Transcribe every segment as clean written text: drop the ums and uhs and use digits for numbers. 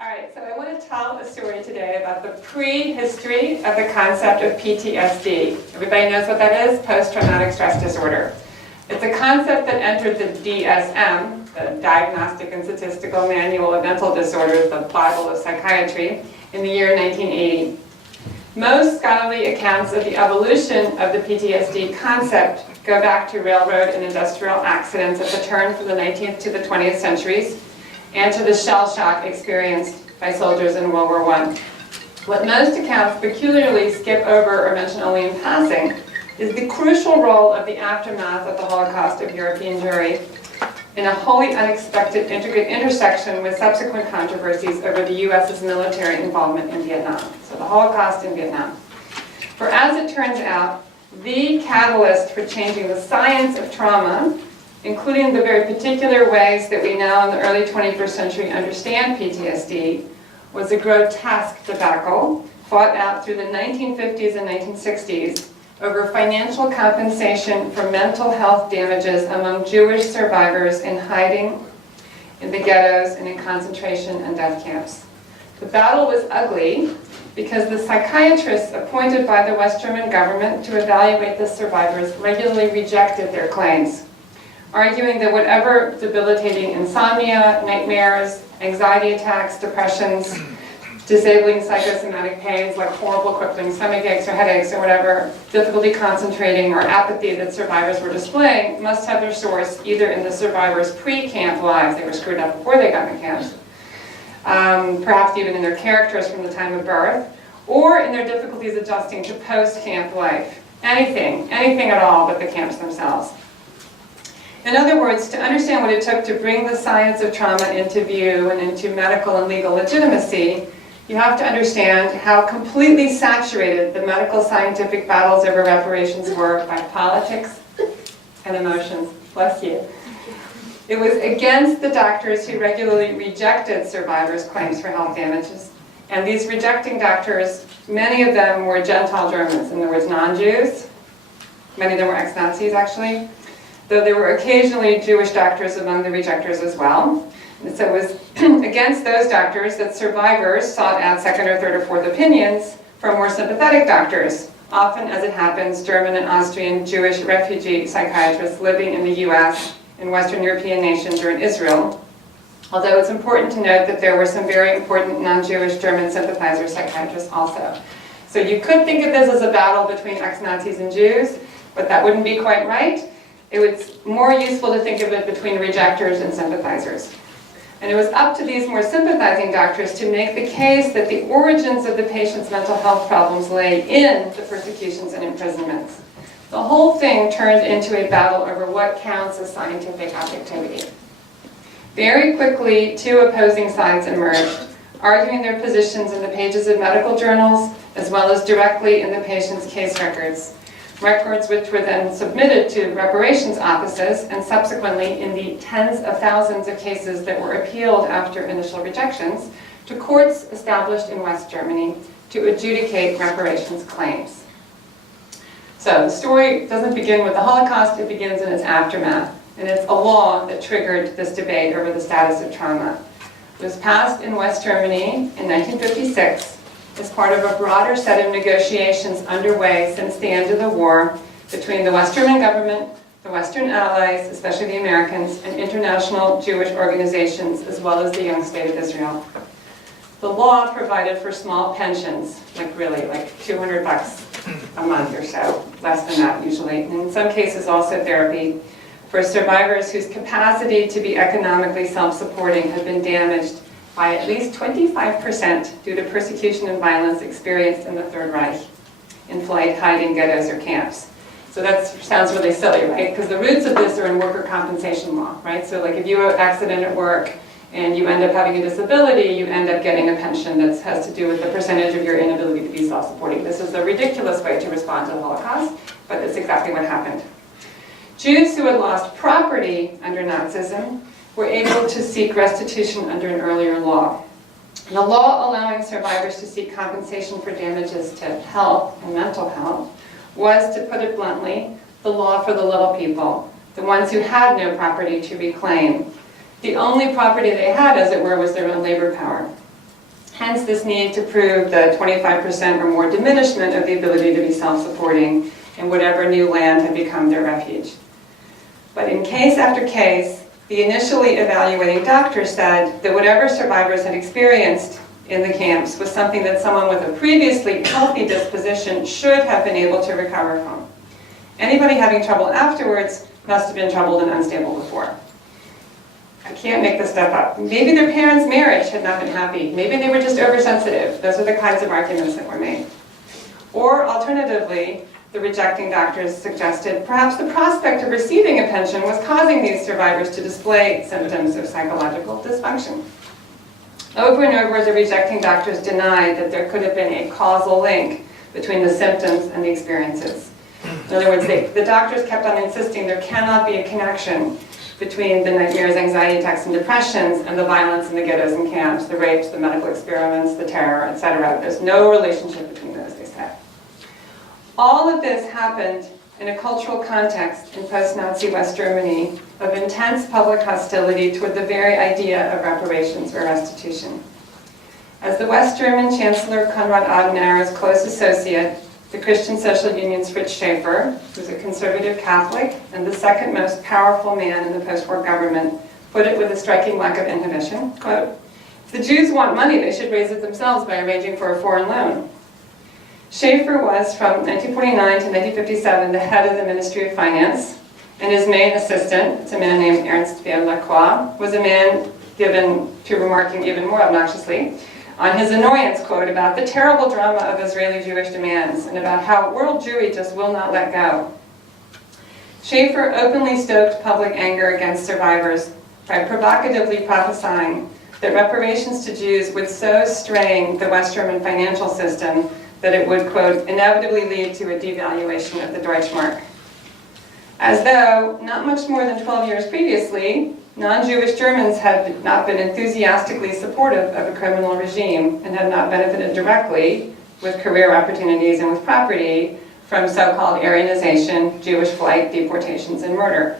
All right, so I want to tell a story today about the prehistory of the concept of PTSD. Everybody knows what that is? Post-traumatic stress disorder. It's a concept that entered the DSM, the Diagnostic and Statistical Manual of Mental Disorders, the Bible of Psychiatry, in the year 1980. Most scholarly accounts of the evolution of the PTSD concept go back to railroad and industrial accidents at the turn from the 19th to the 20th centuries, and to the shell shock experienced by soldiers in World War I. What most accounts peculiarly skip over or mention only in passing is the crucial role of the aftermath of the Holocaust of European Jewry in a wholly unexpected intersection with subsequent controversies over the U.S.'s military involvement in Vietnam. So the Holocaust in Vietnam. For as it turns out, the catalyst for changing the science of trauma, including the very particular ways that we now in the early 21st century understand PTSD, was a grotesque debacle fought out through the 1950s and 1960s over financial compensation for mental health damages among Jewish survivors in hiding in the ghettos and in concentration and death camps. The battle was ugly because the psychiatrists appointed by the West German government to evaluate the survivors regularly rejected their claims, arguing that whatever debilitating insomnia, nightmares, anxiety attacks, depressions, disabling psychosomatic pains like horrible crippling stomach aches or headaches or whatever, difficulty concentrating or apathy that survivors were displaying must have their source either in the survivors' pre-camp lives, they were screwed up before they got in the camps, perhaps even in their characters from the time of birth, or in their difficulties adjusting to post-camp life. Anything at all but the camps themselves. In other words, to understand what it took to bring the science of trauma into view and into medical and legal legitimacy, you have to understand how completely saturated the medical scientific battles over reparations were by politics and emotions. Bless you. It was against the doctors who regularly rejected survivors' claims for health damages. And these rejecting doctors, many of them were Gentile Germans, in other words, non-Jews. Many of them were ex-Nazis, actually, though there were occasionally Jewish doctors among the rejectors as well. And so it was against those doctors that survivors sought out second or third or fourth opinions from more sympathetic doctors, often, as it happens, German and Austrian Jewish refugee psychiatrists living in the US, in Western European nations, or in Israel. Although it's important to note that there were some very important non-Jewish German sympathizer psychiatrists also. So you could think of this as a battle between ex-Nazis and Jews, but that wouldn't be quite right. It was more useful to think of it between rejectors and sympathizers. And it was up to these more sympathizing doctors to make the case that the origins of the patient's mental health problems lay in the persecutions and imprisonments. The whole thing turned into a battle over what counts as scientific objectivity. Very quickly, two opposing sides emerged, arguing their positions in the pages of medical journals, as well as directly in the patient's case records. Records which were then submitted to reparations offices and subsequently in the tens of thousands of cases that were appealed after initial rejections to courts established in West Germany to adjudicate reparations claims. So the story doesn't begin with the Holocaust, it begins in its aftermath. And it's a law that triggered this debate over the status of trauma. It was passed in West Germany in 1956 as part of a broader set of negotiations underway since the end of the war between the West German government, the Western Allies, especially the Americans, and international Jewish organizations, as well as the young state of Israel. The law provided for small pensions, like $200 a month or so, less than that usually, and in some cases also therapy, for survivors whose capacity to be economically self-supporting had been damaged by at least 25% due to persecution and violence experienced in the Third Reich, in flight, hiding, ghettos, or camps. So that sounds really silly, right? Because the roots of this are in worker compensation law, right? So like if you have an accident at work and you end up having a disability, you end up getting a pension that has to do with the percentage of your inability to be self-supporting. This is a ridiculous way to respond to the Holocaust, but it's exactly what happened. Jews who had lost property under Nazism were able to seek restitution under an earlier law. The law allowing survivors to seek compensation for damages to health and mental health was, to put it bluntly, the law for the little people, the ones who had no property to reclaim. The only property they had, as it were, was their own labor power. Hence this need to prove the 25% or more diminishment of the ability to be self-supporting in whatever new land had become their refuge. But in case after case, the initially evaluating doctor said that whatever survivors had experienced in the camps was something that someone with a previously healthy disposition should have been able to recover from. Anybody having trouble afterwards must have been troubled and unstable before. I can't make this stuff up. Maybe their parents' marriage had not been happy. Maybe they were just oversensitive. Those are the kinds of arguments that were made. Or alternatively, the rejecting doctors suggested perhaps the prospect of receiving a pension was causing these survivors to display symptoms of psychological dysfunction. Over and over, the rejecting doctors denied that there could have been a causal link between the symptoms and the experiences. In other words, the doctors kept on insisting there cannot be a connection between the nightmares, anxiety attacks, and depressions and the violence in the ghettos and camps, the rapes, the medical experiments, the terror, etc. There's no relationship between those, they said. All of this happened in a cultural context in post-Nazi West Germany of intense public hostility toward the very idea of reparations or restitution. As the West German Chancellor Konrad Adenauer's close associate, the Christian Social Union's Fritz Schaeffer, who's a conservative Catholic and the second most powerful man in the post-war government, put it with a striking lack of inhibition, quote, "If the Jews want money, they should raise it themselves by arranging for a foreign loan." Schaeffer was, from 1949 to 1957, the head of the Ministry of Finance, and his main assistant, it's a man named Ernst von Lacroix, was a man given to remarking even more obnoxiously on his annoyance, quote, about the terrible drama of Israeli Jewish demands and about how world Jewry just will not let go. Schaeffer openly stoked public anger against survivors by provocatively prophesying that reparations to Jews would so strain the West German financial system that it would, quote, inevitably lead to a devaluation of the Deutschmark. As though, not much more than 12 years previously, non-Jewish Germans had not been enthusiastically supportive of a criminal regime and had not benefited directly with career opportunities and with property from so-called Aryanization, Jewish flight, deportations, and murder.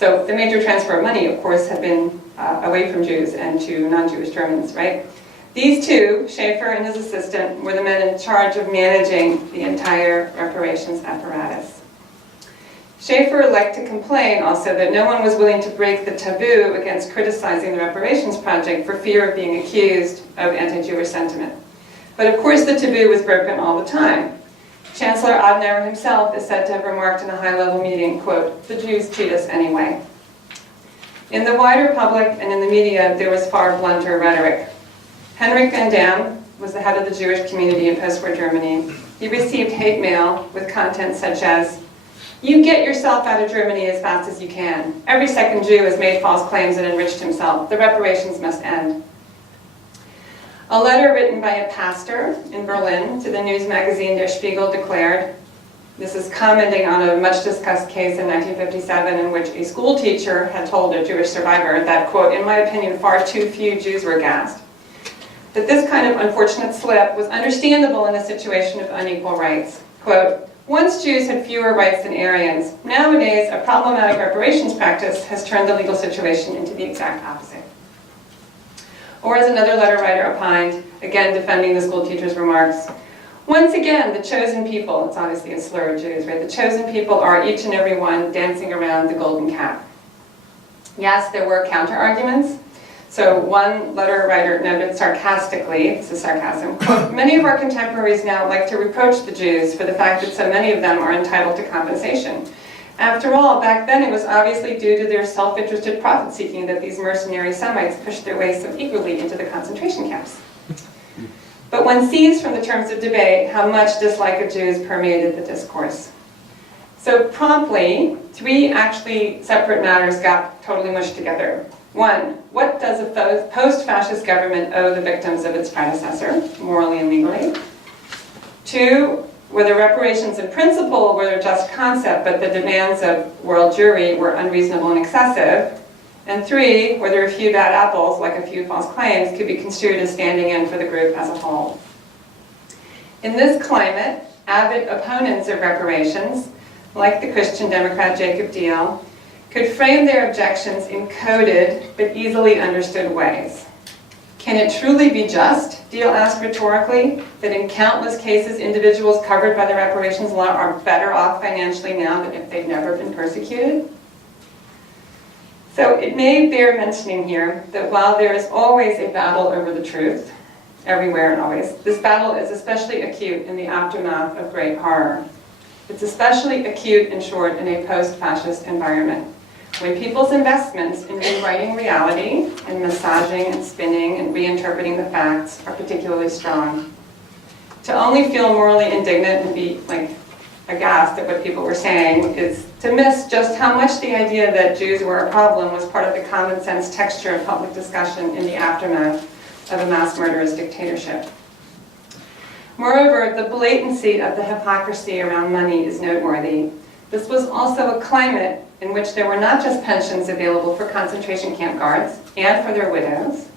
So the major transfer of money, of course, had been away from Jews and to non-Jewish Germans, right? These two, Schaeffer and his assistant, were the men in charge of managing the entire reparations apparatus. Schaeffer liked to complain also that no one was willing to break the taboo against criticizing the reparations project for fear of being accused of anti-Jewish sentiment. But of course the taboo was broken all the time. Chancellor Adenauer himself is said to have remarked in a high-level meeting, quote, "The Jews cheat us anyway." In the wider public and in the media, there was far blunter rhetoric. Henrik van Dam was the head of the Jewish community in post-war Germany. He received hate mail with content such as, "You get yourself out of Germany as fast as you can. Every second Jew has made false claims and enriched himself. The reparations must end." A letter written by a pastor in Berlin to the news magazine Der Spiegel declared, this is commenting on a much-discussed case in 1957 in which a school teacher had told a Jewish survivor that, quote, "in my opinion, far too few Jews were gassed," that this kind of unfortunate slip was understandable in a situation of unequal rights. Quote, "Once Jews had fewer rights than Aryans, nowadays a problematic reparations practice has turned the legal situation into the exact opposite." Or as another letter writer opined, again defending the school teacher's remarks, "Once again, the chosen people," it's obviously a slur of Jews, right? "The chosen people are each and every one dancing around the golden cap." Yes, there were counter-arguments. So one letter writer noted sarcastically, this is sarcasm, quote, "Many of our contemporaries now like to reproach the Jews for the fact that so many of them are entitled to compensation. After all, back then it was obviously due to their self-interested profit-seeking that these mercenary Semites pushed their way so eagerly into the concentration camps." But one sees from the terms of debate how much dislike of Jews permeated the discourse. So promptly, three actually separate matters got totally mushed together. One, what does a post-fascist government owe the victims of its predecessor, morally and legally? Two, whether reparations in principle were a just concept, but the demands of world Jewry were unreasonable and excessive. And three, whether a few bad apples, like a few false claims, could be construed as standing in for the group as a whole. In this climate, avid opponents of reparations, like the Christian Democrat Jacob Deal, could frame their objections in coded but easily understood ways. Can it truly be just, Deal asked rhetorically, that in countless cases individuals covered by the reparations law are better off financially now than if they'd never been persecuted? So it may bear mentioning here that while there is always a battle over the truth, everywhere and always, this battle is especially acute in the aftermath of great horror. It's especially acute, in short, in a post-fascist environment, when people's investments in rewriting reality and massaging and spinning and reinterpreting the facts are particularly strong. To only feel morally indignant and be like aghast at what people were saying is to miss just how much the idea that Jews were a problem was part of the common sense texture of public discussion in the aftermath of a mass murderous dictatorship. Moreover, the blatancy of the hypocrisy around money is noteworthy. This was also a climate in which there were not just pensions available for concentration camp guards and for their widows,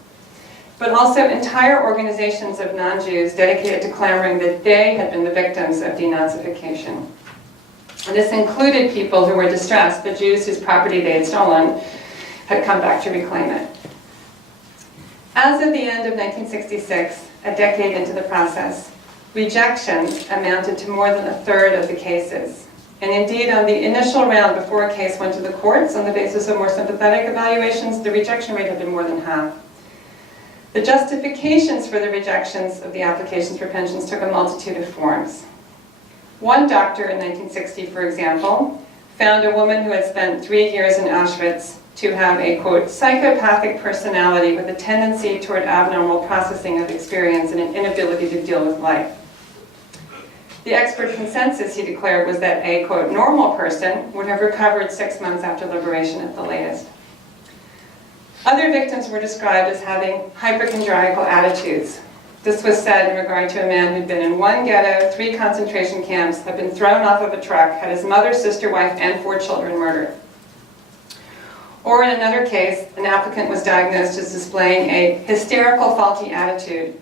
but also entire organizations of non-Jews dedicated to clamoring that they had been the victims of denazification. And this included people who were distressed that Jews whose property they had stolen had come back to reclaim it. As of the end of 1966, a decade into the process, rejections amounted to more than a third of the cases. And indeed, on the initial round before a case went to the courts on the basis of more sympathetic evaluations, the rejection rate had been more than half. The justifications for the rejections of the applications for pensions took a multitude of forms. One doctor in 1960, for example, found a woman who had spent 3 years in Auschwitz to have a, quote, psychopathic personality with a tendency toward abnormal processing of experience and an inability to deal with life. The expert consensus, he declared, was that a, quote, normal person would have recovered 6 months after liberation at the latest. Other victims were described as having hypochondriacal attitudes. This was said in regard to a man who'd been in 1 ghetto, 3 concentration camps, had been thrown off of a truck, had his mother, sister, wife, and 4 children murdered. Or in another case, an applicant was diagnosed as displaying a hysterical, faulty attitude.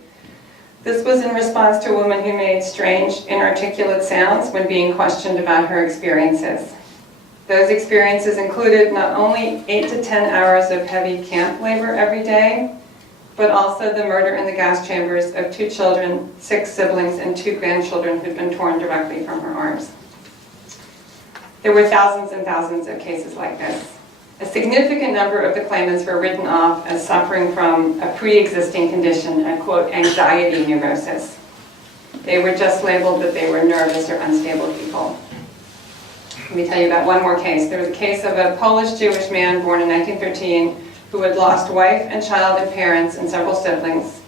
This was in response to a woman who made strange, inarticulate sounds when being questioned about her experiences. Those experiences included not only 8 to 10 hours of heavy camp labor every day, but also the murder in the gas chambers of 2 children, 6 siblings, and 2 grandchildren who'd been torn directly from her arms. There were thousands and thousands of cases like this. A significant number of the claimants were written off as suffering from a pre-existing condition, a, quote, anxiety neurosis. They were just labeled that they were nervous or unstable people. Let me tell you about one more case. There was a case of a Polish Jewish man born in 1913 who had lost wife and child and parents and several siblings,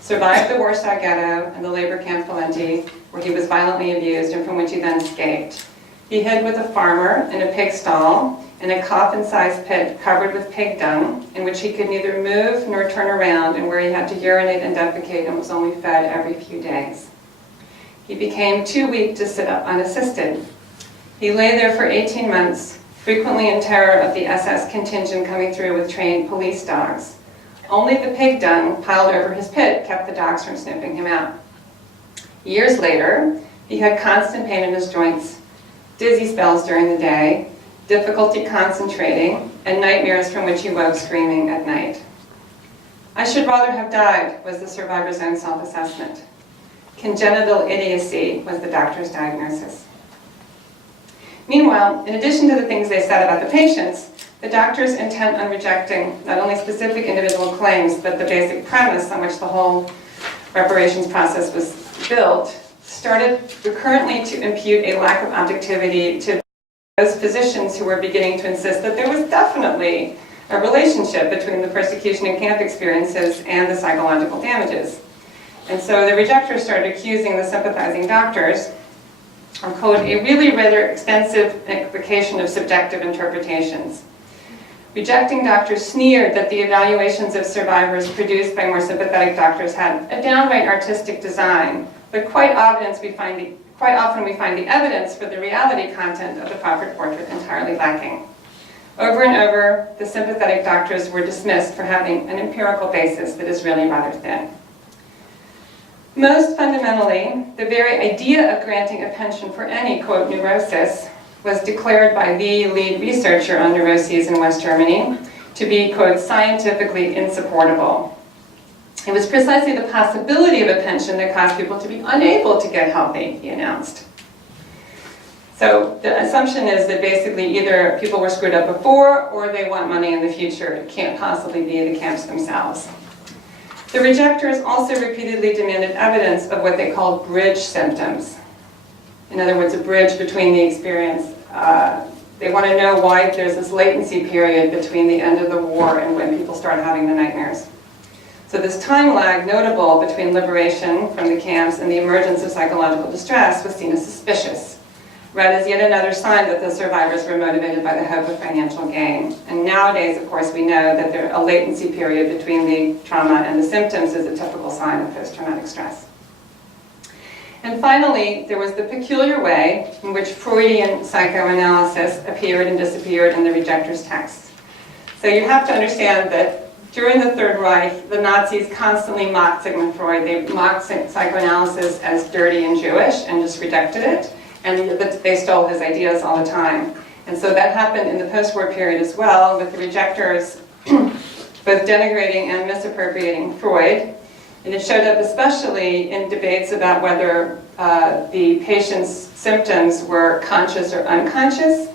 survived the Warsaw Ghetto and the labor camp Valenti, where he was violently abused and from which he then escaped. He hid with a farmer in a pig stall in a coffin-sized pit covered with pig dung, in which he could neither move nor turn around, and where he had to urinate and defecate and was only fed every few days. He became too weak to sit up unassisted. He lay there for 18 months, frequently in terror of the SS contingent coming through with trained police dogs. Only the pig dung piled over his pit kept the dogs from sniffing him out. Years later, he had constant pain in his joints, dizzy spells during the day, difficulty concentrating, and nightmares from which he woke screaming at night. "I should rather have died," was the survivor's own self-assessment. Congenital idiocy was the doctor's diagnosis. Meanwhile, in addition to the things they said about the patients, the doctor's intent on rejecting not only specific individual claims, but the basic premise on which the whole reparations process was built, started recurrently to impute a lack of objectivity to those physicians who were beginning to insist that there was definitely a relationship between the persecution and camp experiences and the psychological damages. And so the rejectors started accusing the sympathizing doctors of, quote, a really rather extensive application of subjective interpretations. Rejecting doctors sneered that the evaluations of survivors produced by more sympathetic doctors had a downright artistic design, but quite often we find the evidence for the reality content of the proffered portrait entirely lacking. Over and over, the sympathetic doctors were dismissed for having an empirical basis that is really rather thin. Most fundamentally, the very idea of granting a pension for any, quote, neurosis was declared by the lead researcher on neuroses in West Germany to be, quote, scientifically insupportable. It was precisely the possibility of a pension that caused people to be unable to get healthy, he announced. So the assumption is that basically either people were screwed up before or they want money in the future. It can't possibly be the camps themselves. The rejectors also repeatedly demanded evidence of what they called bridge symptoms. In other words, a bridge between the experience. They want to know why there's this latency period between the end of the war and when people start having the nightmares. So this time lag notable between liberation from the camps and the emergence of psychological distress was seen as suspicious, read as yet another sign that the survivors were motivated by the hope of financial gain. And nowadays, of course, we know that a latency period between the trauma and the symptoms is a typical sign of post-traumatic stress. And finally, there was the peculiar way in which Freudian psychoanalysis appeared and disappeared in the rejectors' texts. So you have to understand that during the Third Reich, the Nazis constantly mocked Sigmund Freud. They mocked psychoanalysis as dirty and Jewish and just rejected it. And they stole his ideas all the time. And so that happened in the post-war period as well, with the rejectors both denigrating and misappropriating Freud. And it showed up especially in debates about whether the patient's symptoms were conscious or unconscious,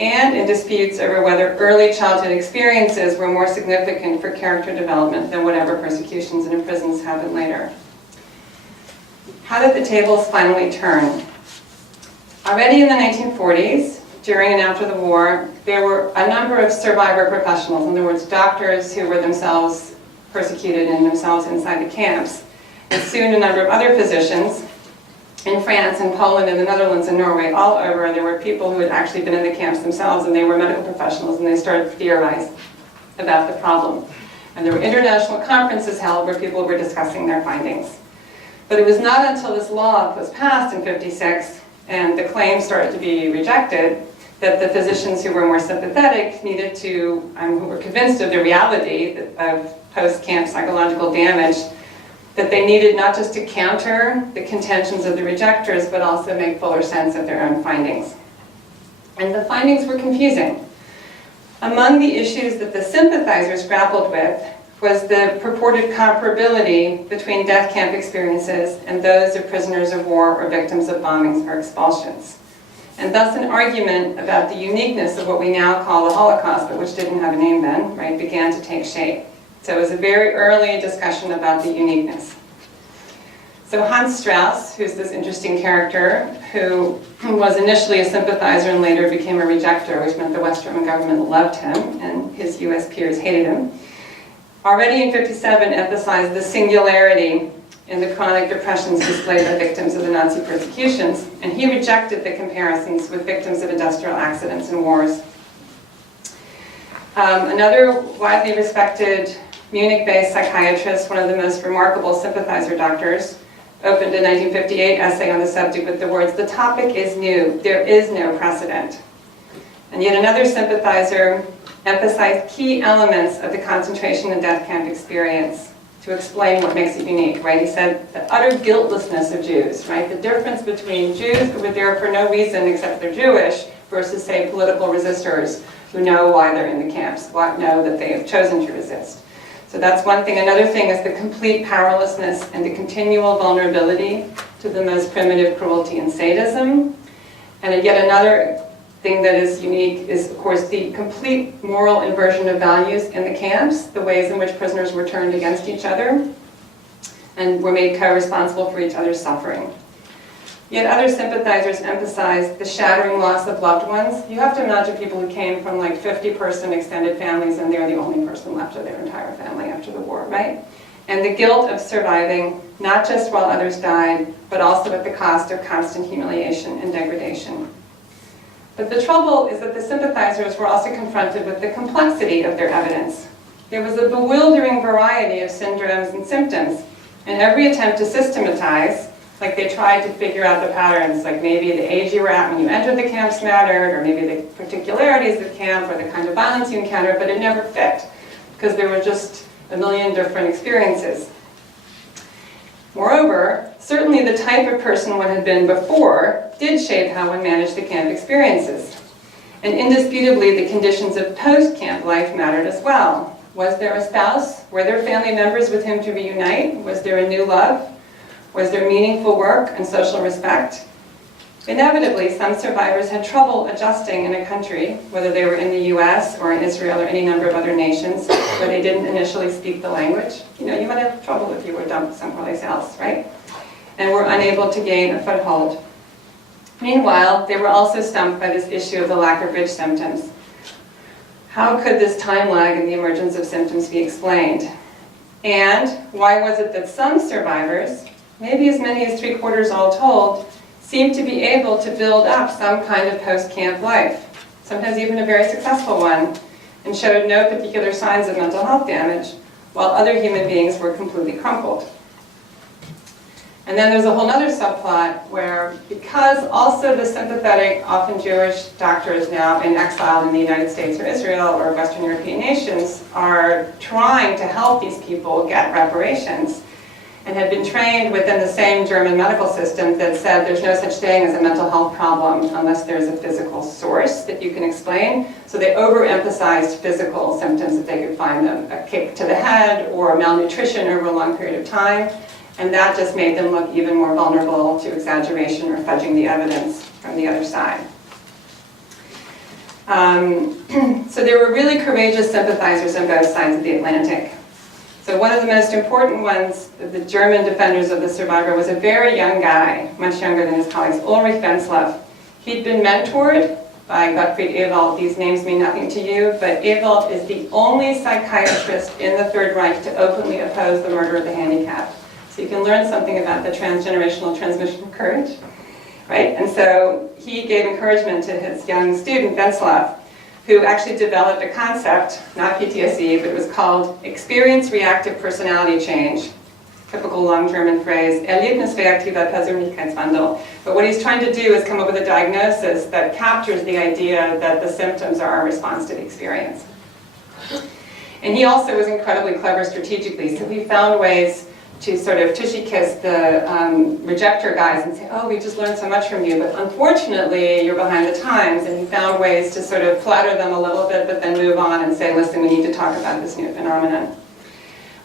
and in disputes over whether early childhood experiences were more significant for character development than whatever persecutions and imprisons happened later. How did the tables finally turn? Already in the 1940s, during and after the war, there were a number of survivor professionals, in other words, doctors who were themselves persecuted and themselves inside the camps, and soon a number of other physicians in France and Poland and the Netherlands and Norway, all over. There were people who had actually been in the camps themselves, and they were medical professionals, and they started to theorize about the problem. And there were international conferences held where people were discussing their findings. But it was not until this law was passed in '56 and the claims started to be rejected that the physicians who were more sympathetic needed to, who were convinced of the reality of post-camp psychological damage, that they needed not just to counter the contentions of the rejectors, but also make fuller sense of their own findings. And the findings were confusing. Among the issues that the sympathizers grappled with was the purported comparability between death camp experiences and those of prisoners of war or victims of bombings or expulsions. And thus an argument about the uniqueness of what we now call the Holocaust, but which didn't have a name then, right, began to take shape. So it was a very early discussion about the uniqueness. So Hans Strauss, who's this interesting character, who was initially a sympathizer and later became a rejecter, which meant the West German government loved him and his US peers hated him, already in '57 emphasized the singularity in the chronic depressions displayed by victims of the Nazi persecutions, and he rejected the comparisons with victims of industrial accidents and wars. Another widely respected Munich-based psychiatrist, one of the most remarkable sympathizer doctors, opened a 1958 essay on the subject with the words, "The topic is new, there is no precedent." And yet another sympathizer emphasized key elements of the concentration and death camp experience to explain what makes it unique, right? He said the utter guiltlessness of Jews, right? The difference between Jews who were there for no reason except they're Jewish versus, say, political resistors who know why they're in the camps, know that they have chosen to resist. So that's one thing. Another thing is the complete powerlessness and the continual vulnerability to the most primitive cruelty and sadism. And yet another thing that is unique is, of course, the complete moral inversion of values in the camps, the ways in which prisoners were turned against each other and were made co-responsible for each other's suffering. Yet other sympathizers emphasized the shattering loss of loved ones. You have to imagine people who came from like 50-person extended families and they're the only person left of their entire family after the war, right? And the guilt of surviving, not just while others died, but also at the cost of constant humiliation and degradation. But the trouble is that the sympathizers were also confronted with the complexity of their evidence. There was a bewildering variety of syndromes and symptoms, and every attempt to systematize, like they tried to figure out the patterns, like maybe the age you were at when you entered the camps mattered, or maybe the particularities of the camp, or the kind of violence you encountered, but it never fit, because there were just a million different experiences. Moreover, certainly the type of person one had been before did shape how one managed the camp experiences. And indisputably, the conditions of post-camp life mattered as well. Was there a spouse? Were there family members with whom to reunite? Was there a new love? Was there meaningful work and social respect? Inevitably, some survivors had trouble adjusting in a country, whether they were in the US or in Israel or any number of other nations, where they didn't initially speak the language. You know, you might have trouble if you were dumped someplace else, right? And were unable to gain a foothold. Meanwhile, they were also stumped by this issue of the lack of bridge symptoms. How could this time lag in the emergence of symptoms be explained? And why was it that some survivors, maybe as many as 3/4 all told, seemed to be able to build up some kind of post-camp life, sometimes even a very successful one, and showed no particular signs of mental health damage, while other human beings were completely crumpled? And then there's a whole other subplot where, because also the sympathetic, often Jewish doctors now in exile in the United States or Israel or Western European nations are trying to help these people get reparations, and had been trained within the same German medical system that said there's no such thing as a mental health problem unless there's a physical source that you can explain. So they overemphasized physical symptoms if they could find them, a kick to the head or malnutrition over a long period of time. And that just made them look even more vulnerable to exaggeration or fudging the evidence from the other side. So there were really courageous sympathizers on both sides of the Atlantic. So one of the most important ones, the German defenders of the survivor, was a very young guy, much younger than his colleagues, Ulrich Wenzlaff. He'd been mentored by Gottfried Ewald. These names mean nothing to you, but Ewald is the only psychiatrist in the Third Reich to openly oppose the murder of the handicapped. So you can learn something about the transgenerational transmission of courage, right? And so he gave encouragement to his young student, Wenzlaff, who actually developed a concept, not PTSD, but it was called experience reactive personality change. Typical long German phrase, erlebnisreaktiver Persönlichkeitswandel. But what he's trying to do is come up with a diagnosis that captures the idea that the symptoms are our response to the experience. And he also was incredibly clever strategically, so he found ways to sort of tushy kiss the rejector guys and say, oh, we just learned so much from you, but unfortunately you're behind the times. And he found ways to sort of flatter them a little bit, but then move on and say, listen, we need to talk about this new phenomenon.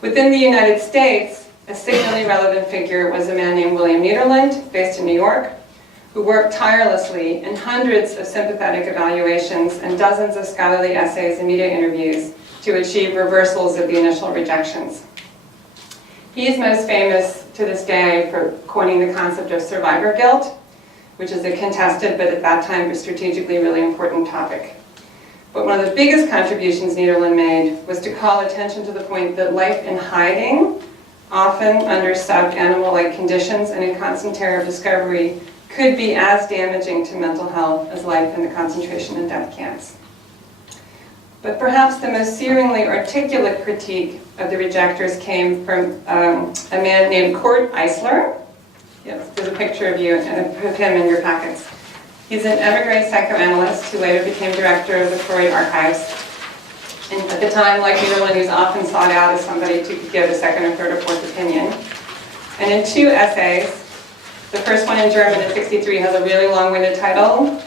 Within the United States, a signally relevant figure was a man named William Niederland, based in New York, who worked tirelessly in hundreds of sympathetic evaluations and dozens of scholarly essays and media interviews to achieve reversals of the initial rejections. He is most famous to this day for coining the concept of survivor guilt, which is a contested but at that time strategically really important topic. But one of the biggest contributions Niederland made was to call attention to the point that life in hiding, often under sub-animal-like conditions and in constant terror of discovery, could be as damaging to mental health as life in the concentration and death camps. But perhaps the most searingly articulate critique of the rejectors came from a man named Kurt Eisler. Yes, there's a picture of you and of him in your packets. He's an emigre psychoanalyst who later became director of the Freud Archives. And at the time, like Niederland, he was often sought out as somebody to give a second or third or fourth opinion. And in two essays, the first one in German in '63 has a really long-winded title.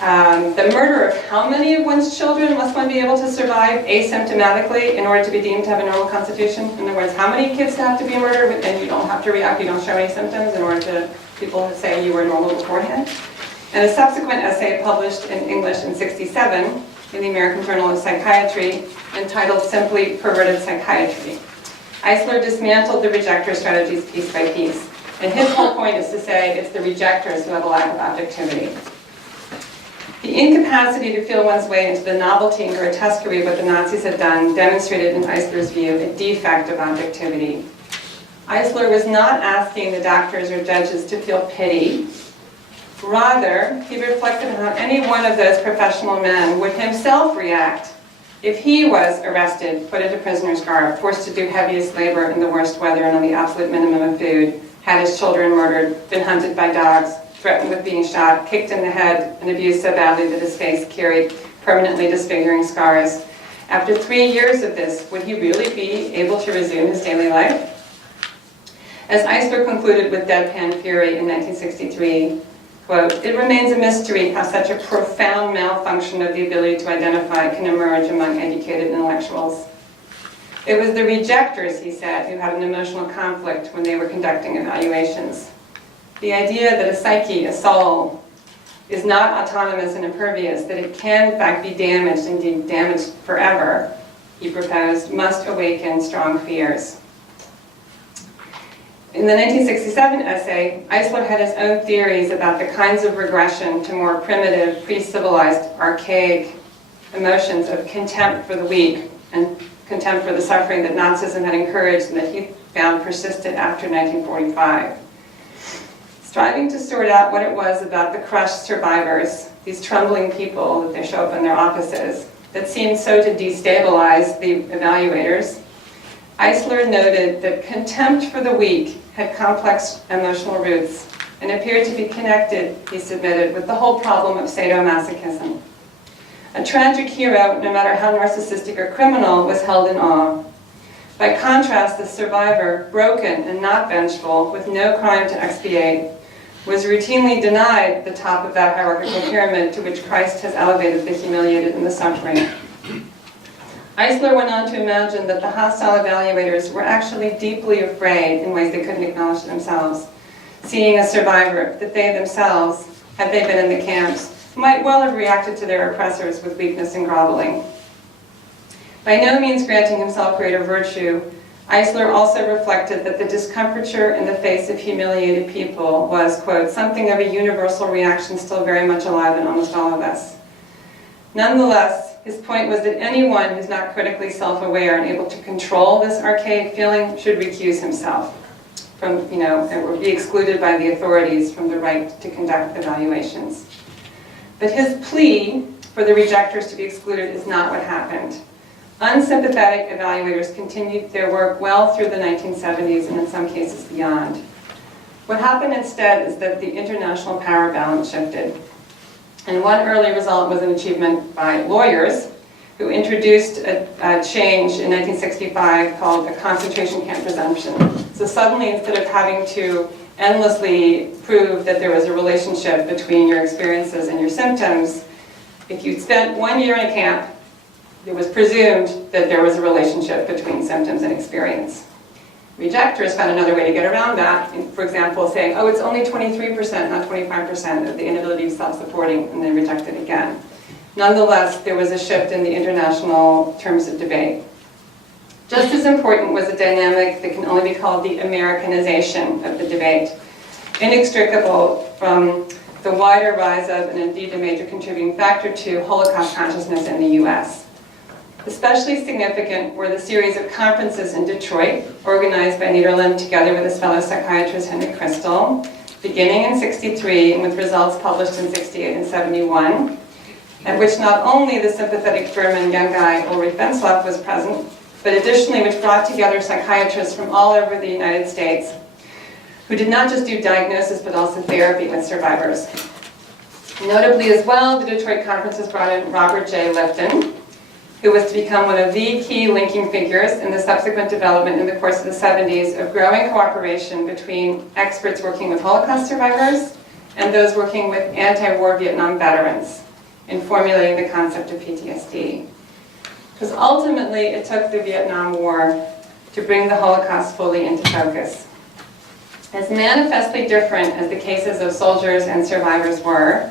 The murder of how many of one's children must one be able to survive asymptomatically in order to be deemed to have a normal constitution? In other words, how many kids have to be murdered and you don't have to react, you don't show any symptoms in order to people say you were normal beforehand? And a subsequent essay published in English in '67 in the American Journal of Psychiatry entitled simply Perverted Psychiatry. Eisler dismantled the rejector strategies piece by piece. And his whole point is to say it's the rejectors who have a lack of objectivity. The incapacity to feel one's way into the novelty and grotesquerie of what the Nazis had done demonstrated, in Eisler's view, a defect of objectivity. Eisler was not asking the doctors or judges to feel pity. Rather, he reflected on how any one of those professional men would himself react if he was arrested, put into prisoner's garb, forced to do heaviest labor in the worst weather and on the absolute minimum of food, had his children murdered, been hunted by dogs, threatened with being shot, kicked in the head, and abused so badly that his face carried permanently disfiguring scars. After 3 years of this, would he really be able to resume his daily life? As Eisler concluded with deadpan fury in 1963, quote, "It remains a mystery how such a profound malfunction of the ability to identify can emerge among educated intellectuals. It was the rejectors, he said, who had an emotional conflict when they were conducting evaluations. The idea that a psyche, a soul, is not autonomous and impervious, that it can in fact be damaged, indeed damaged forever, he proposed, must awaken strong fears. In the 1967 essay, Eisler had his own theories about the kinds of regression to more primitive, pre-civilized, archaic emotions of contempt for the weak and contempt for the suffering that Nazism had encouraged and that he found persisted after 1945. Striving to sort out what it was about the crushed survivors, these trembling people that they show up in their offices, that seemed so to destabilize the evaluators, Eisler noted that contempt for the weak had complex emotional roots and appeared to be connected, he submitted, with the whole problem of sadomasochism. A tragic hero, no matter how narcissistic or criminal, was held in awe. By contrast, the survivor, broken and not vengeful, with no crime to expiate, was routinely denied the top of that hierarchical pyramid to which Christ has elevated the humiliated and the suffering. Eisler went on to imagine that the hostile evaluators were actually deeply afraid in ways they couldn't acknowledge themselves, seeing a survivor that they themselves, had they been in the camps, might well have reacted to their oppressors with weakness and groveling. By no means granting himself greater virtue, Eisler also reflected that the discomfiture in the face of humiliated people was, quote, something of a universal reaction still very much alive in almost all of us. Nonetheless, his point was that anyone who's not critically self-aware and able to control this archaic feeling should recuse himself from, or be excluded by the authorities from the right to conduct evaluations. But his plea for the rejectors to be excluded is not what happened. Unsympathetic evaluators continued their work well through the 1970s and in some cases beyond. What happened instead is that the international power balance shifted. And one early result was an achievement by lawyers who introduced a change in 1965 called a concentration camp presumption. So suddenly, instead of having to endlessly prove that there was a relationship between your experiences and your symptoms, if you'd spent 1 year in a camp, it was presumed that there was a relationship between symptoms and experience. Rejectors found another way to get around that, for example, saying, oh, it's only 23%, not 25% of the inability of self-supporting, and then reject it again. Nonetheless, there was a shift in the international terms of debate. Just as important was a dynamic that can only be called the Americanization of the debate, inextricable from the wider rise of, and indeed a major contributing factor to, Holocaust consciousness in the US. Especially significant were the series of conferences in Detroit, organized by Nederland together with his fellow psychiatrist Henry Crystal, beginning in '63 and with results published in '68 and '71, at which not only the sympathetic German young guy Ulrich Wentzlaff was present, but additionally which brought together psychiatrists from all over the United States who did not just do diagnosis but also therapy with survivors. Notably as well, the Detroit conferences brought in Robert J. Lifton, who was to become one of the key linking figures in the subsequent development in the course of the 70s of growing cooperation between experts working with Holocaust survivors and those working with anti-war Vietnam veterans in formulating the concept of PTSD. Because ultimately it took the Vietnam War to bring the Holocaust fully into focus. As manifestly different as the cases of soldiers and survivors were,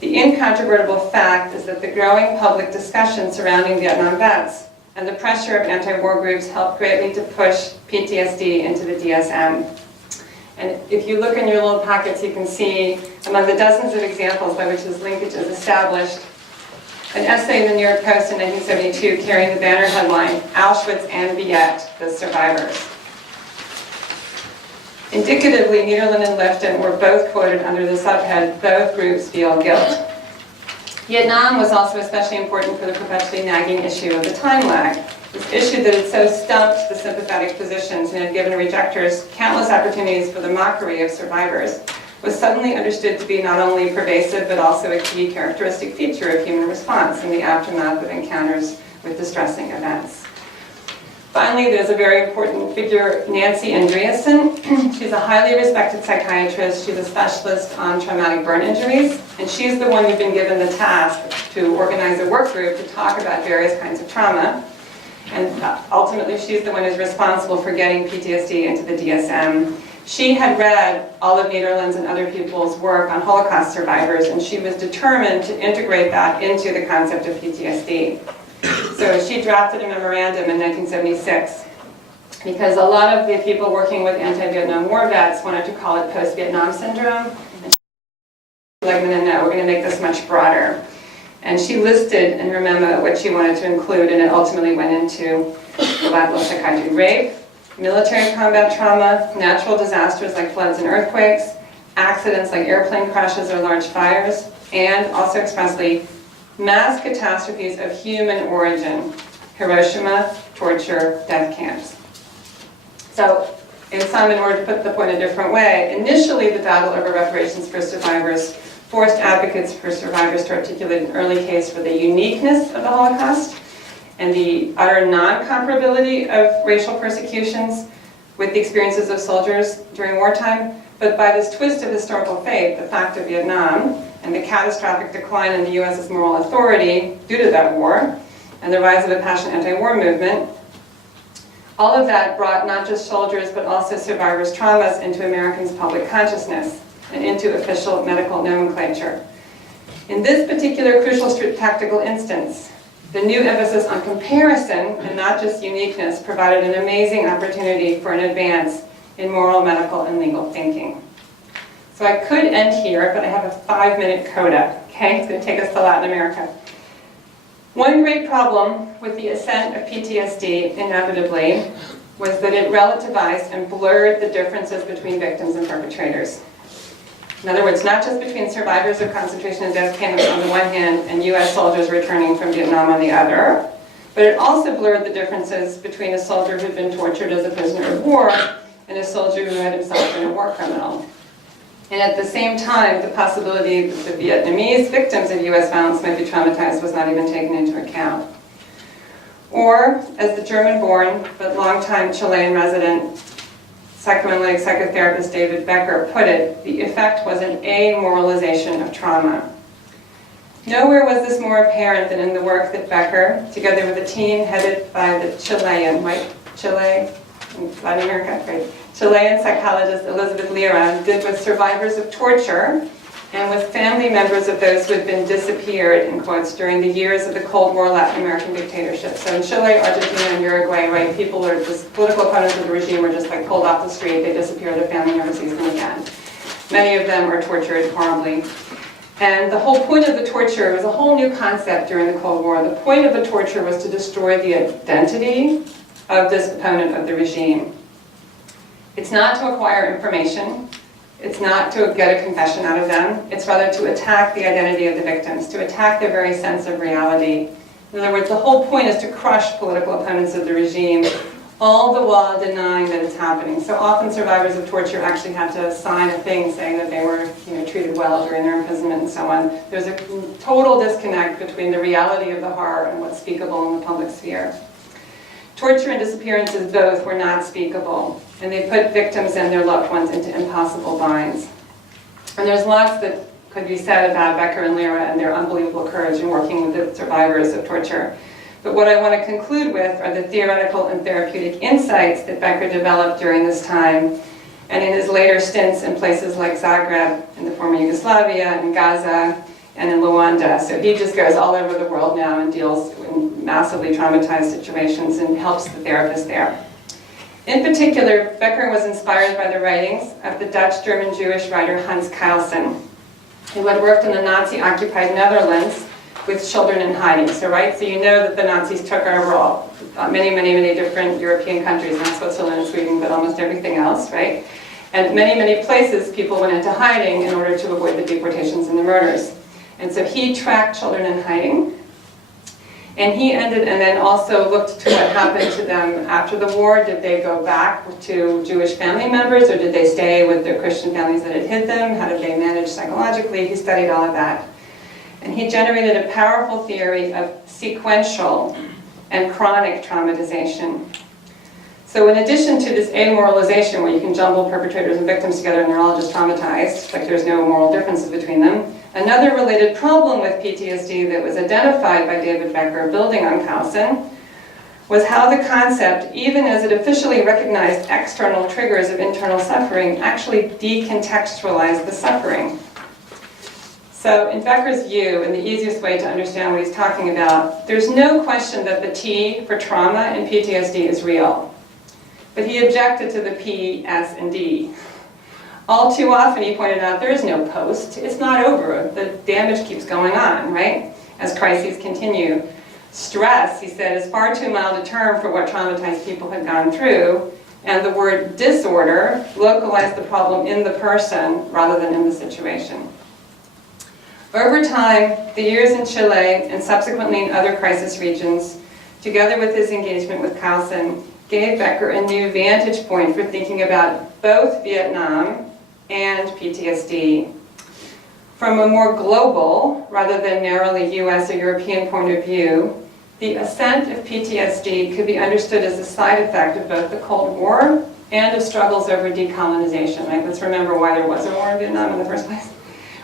the incontrovertible fact is that the growing public discussion surrounding Vietnam vets and the pressure of anti-war groups helped greatly to push PTSD into the DSM. And if you look in your little packets, you can see among the dozens of examples by which this linkage is established, an essay in the New York Post in 1972 carrying the banner headline, Auschwitz and Viet, the Survivors. Indicatively, Nederland and Lifton were both quoted under the subhead, both groups feel guilt. Vietnam was also especially important for the perpetually nagging issue of the time lag. This issue that had so stumped the sympathetic physicians and had given rejectors countless opportunities for the mockery of survivors was suddenly understood to be not only pervasive but also a key characteristic feature of human response in the aftermath of encounters with distressing events. Finally, there's a very important figure, Nancy Andreasen. She's a highly respected psychiatrist. She's a specialist on traumatic burn injuries, and she's the one who's been given the task to organize a work group to talk about various kinds of trauma. and ultimately she's the one who's responsible for getting PTSD into the DSM. She had read all of Nederland's and other people's work on Holocaust survivors, and she was determined to integrate that into the concept of PTSD. So she drafted a memorandum in 1976, because a lot of the people working with anti-Vietnam War vets wanted to call it post-Vietnam syndrome. And she was like, no, we're going to make this much broader. And she listed in her memo what she wanted to include, and it ultimately went into the level of psychiatry: rape, military combat trauma, natural disasters like floods and earthquakes, accidents like airplane crashes or large fires, and also expressly mass catastrophes of human origin: Hiroshima, torture, death camps. So, in sum, in order to put the point a different way, initially the battle over reparations for survivors forced advocates for survivors to articulate an early case for the uniqueness of the Holocaust and the utter non-comparability of racial persecutions with the experiences of soldiers during wartime. But by this twist of historical fate, the fact of Vietnam, and the catastrophic decline in the US's moral authority due to that war, and the rise of a passionate anti-war movement, all of that brought not just soldiers but also survivors' traumas into Americans' public consciousness and into official medical nomenclature. In this particular crucial tactical instance, the new emphasis on comparison and not just uniqueness provided an amazing opportunity for an advance in moral, medical, and legal thinking. So I could end here, but I have a 5-minute coda, okay? It's going to take us to Latin America. One great problem with the ascent of PTSD, inevitably, was that it relativized and blurred the differences between victims and perpetrators. In other words, not just between survivors of concentration and death camps on the one hand and US soldiers returning from Vietnam on the other, but it also blurred the differences between a soldier who'd been tortured as a prisoner of war and a soldier who had himself been a war criminal. And at the same time, the possibility that the Vietnamese victims of US violence might be traumatized was not even taken into account. Or, as the German-born but longtime Chilean resident psychoanalytic psychotherapist David Becker put it, the effect was an amoralization of trauma. Nowhere was this more apparent than in the work that Becker, together with a team headed by the Chilean, Chile, Latin America, right? Chilean psychologist Elizabeth Lira, did with survivors of torture and with family members of those who had been disappeared, in quotes, during the years of the Cold War Latin American dictatorship. So in Chile, Argentina, and Uruguay, right, people are just, political opponents of the regime were just like pulled off the street, they disappear, their family never sees them again. Many of them are tortured horribly. And the whole point of the torture was a whole new concept during the Cold War. The point of the torture was to destroy the identity of this opponent of the regime. It's not to acquire information. It's not to get a confession out of them. It's rather to attack the identity of the victims, to attack their very sense of reality. In other words, the whole point is to crush political opponents of the regime, all the while denying that it's happening. So often survivors of torture actually had to sign a thing saying that they were treated well during their imprisonment and so on. There's a total disconnect between the reality of the horror and what's speakable in the public sphere. Torture and disappearances both were not speakable, and they put victims and their loved ones into impossible binds. And there's lots that could be said about Becker and Lira and their unbelievable courage in working with the survivors of torture. But what I want to conclude with are the theoretical and therapeutic insights that Becker developed during this time and in his later stints in places like Zagreb, in the former Yugoslavia, in Gaza, and in Luanda. So he just goes all over the world now and deals in massively traumatized situations and helps the therapists there. In particular, Becker was inspired by the writings of the Dutch-German-Jewish writer Hans Keilson, who had worked in the Nazi-occupied Netherlands with children in hiding. So you know that the Nazis took over many different European countries, not Switzerland and Sweden, but almost everything else, right? And many places people went into hiding in order to avoid the deportations and the murders. And so he tracked children in hiding, and then also looked to what happened to them after the war. Did they go back to Jewish family members, or did they stay with their Christian families that had hid them? How did they manage psychologically? He studied all of that. And he generated a powerful theory of sequential and chronic traumatization. So in addition to this amoralization, where you can jumble perpetrators and victims together and they're all just traumatized, like there's no moral differences between them, another related problem with PTSD that was identified by David Becker, building on Keilson, was how the concept, even as it officially recognized external triggers of internal suffering, actually decontextualized the suffering. So in Becker's view, and the easiest way to understand what he's talking about, there's no question that the T for trauma and PTSD is real. But he objected to the P, S, and D. All too often, he pointed out, there is no post. It's not over. The damage keeps going on, right? As crises continue. Stress, he said, is far too mild a term for what traumatized people had gone through, and the word disorder localized the problem in the person rather than in the situation. Over time, the years in Chile and subsequently in other crisis regions, together with his engagement with Carlson, gave Becker a new vantage point for thinking about both Vietnam and PTSD. From a more global, rather than narrowly US or European point of view, the ascent of PTSD could be understood as a side effect of both the Cold War and of struggles over decolonization. Right? Let's remember why there was a war in Vietnam in the first place.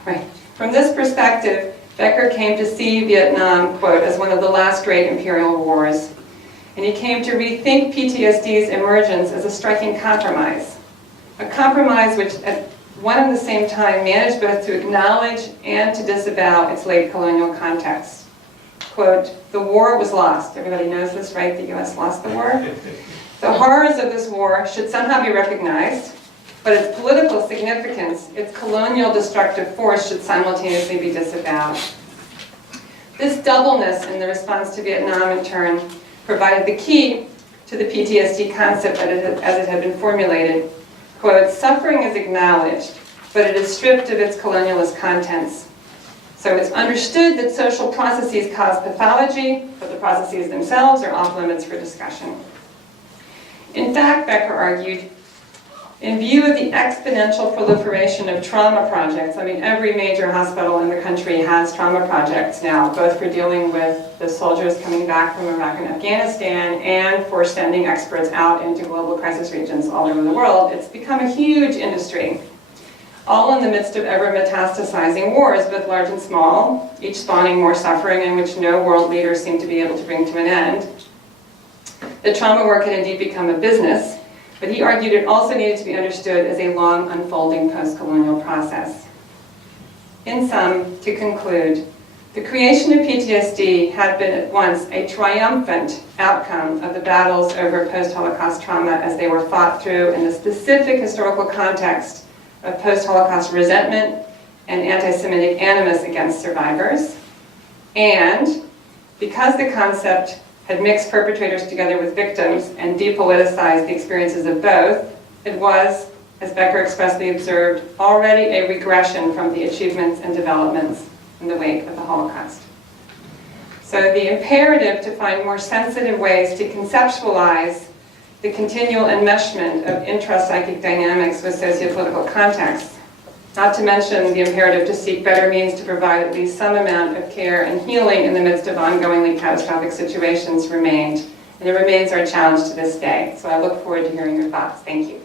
Right. From this perspective, Becker came to see Vietnam, quote, as one of the last great imperial wars. And he came to rethink PTSD's emergence as a striking compromise. A compromise which at one and the same time managed both to acknowledge and to disavow its late colonial context. Quote, the war was lost. Everybody knows this, right? The US lost the war. The horrors of this war should somehow be recognized, but its political significance, its colonial destructive force should simultaneously be disavowed. This doubleness in the response to Vietnam, in turn, provided the key to the PTSD concept as it had been formulated. Quote, suffering is acknowledged, but it is stripped of its colonialist contents. So it's understood that social processes cause pathology, but the processes themselves are off limits for discussion. In fact, Becker argued, in view of the exponential proliferation of trauma projects, I mean, every major hospital in the country has trauma projects now, both for dealing with the soldiers coming back from Iraq and Afghanistan and for sending experts out into global crisis regions all over the world. It's become a huge industry, all in the midst of ever metastasizing wars, both large and small, each spawning more suffering in which no world leaders seem to be able to bring to an end. The trauma work had indeed become a business, but he argued it also needed to be understood as a long unfolding post-colonial process. In sum, to conclude, the creation of PTSD had been at once a triumphant outcome of the battles over post-Holocaust trauma as they were fought through in the specific historical context of post-Holocaust resentment and anti-Semitic animus against survivors. And because the concept had mixed perpetrators together with victims and depoliticized the experiences of both, it was, as Becker expressly observed, already a regression from the achievements and developments in the wake of the Holocaust. So the imperative to find more sensitive ways to conceptualize the continual enmeshment of intra-psychic dynamics with socio-political contexts, not to mention the imperative to seek better means to provide at least some amount of care and healing in the midst of ongoingly catastrophic situations remained. And it remains our challenge to this day. So I look forward to hearing your thoughts. Thank you.